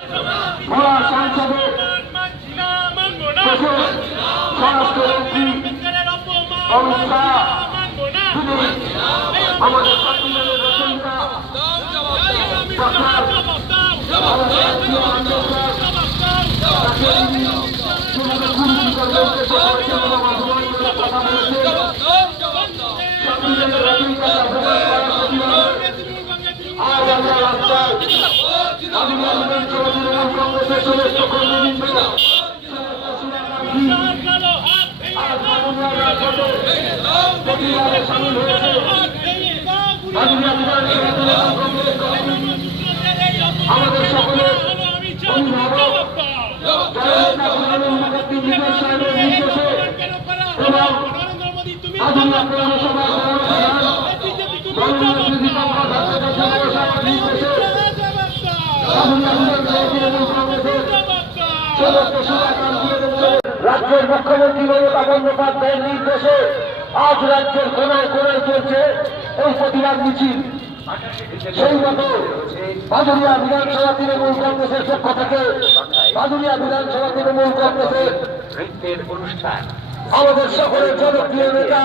ভোলা সংসদে স্বরাষ্ট্রমন্ত্রী অমিত শাহ তিনি আমাদের সংবিধানের রচয়িতা আজ আমরা রাস্তায় মাননীয় রাজ্যতে প্রতিবাদে সামিল হয়েছে আমাদের সকলের অভিভাবক এবং আদিবাসী রাজ্যের মুখ্যমন্ত্রী মমতা বন্দ্যোপাধ্যায়ের নির্দেশে আজ রাজ্যের কোনায় কোনায় চলছে এই প্রতিবাদ মিছিল। সেই মতো বাদুরিয়া বিধানসভা তৃণমূল কংগ্রেসের পক্ষ থেকে বাদুরিয়া বিধানসভা তৃণমূল কংগ্রেসের অনুষ্ঠান আমাদের সকলের জনপ্রিয় নেতা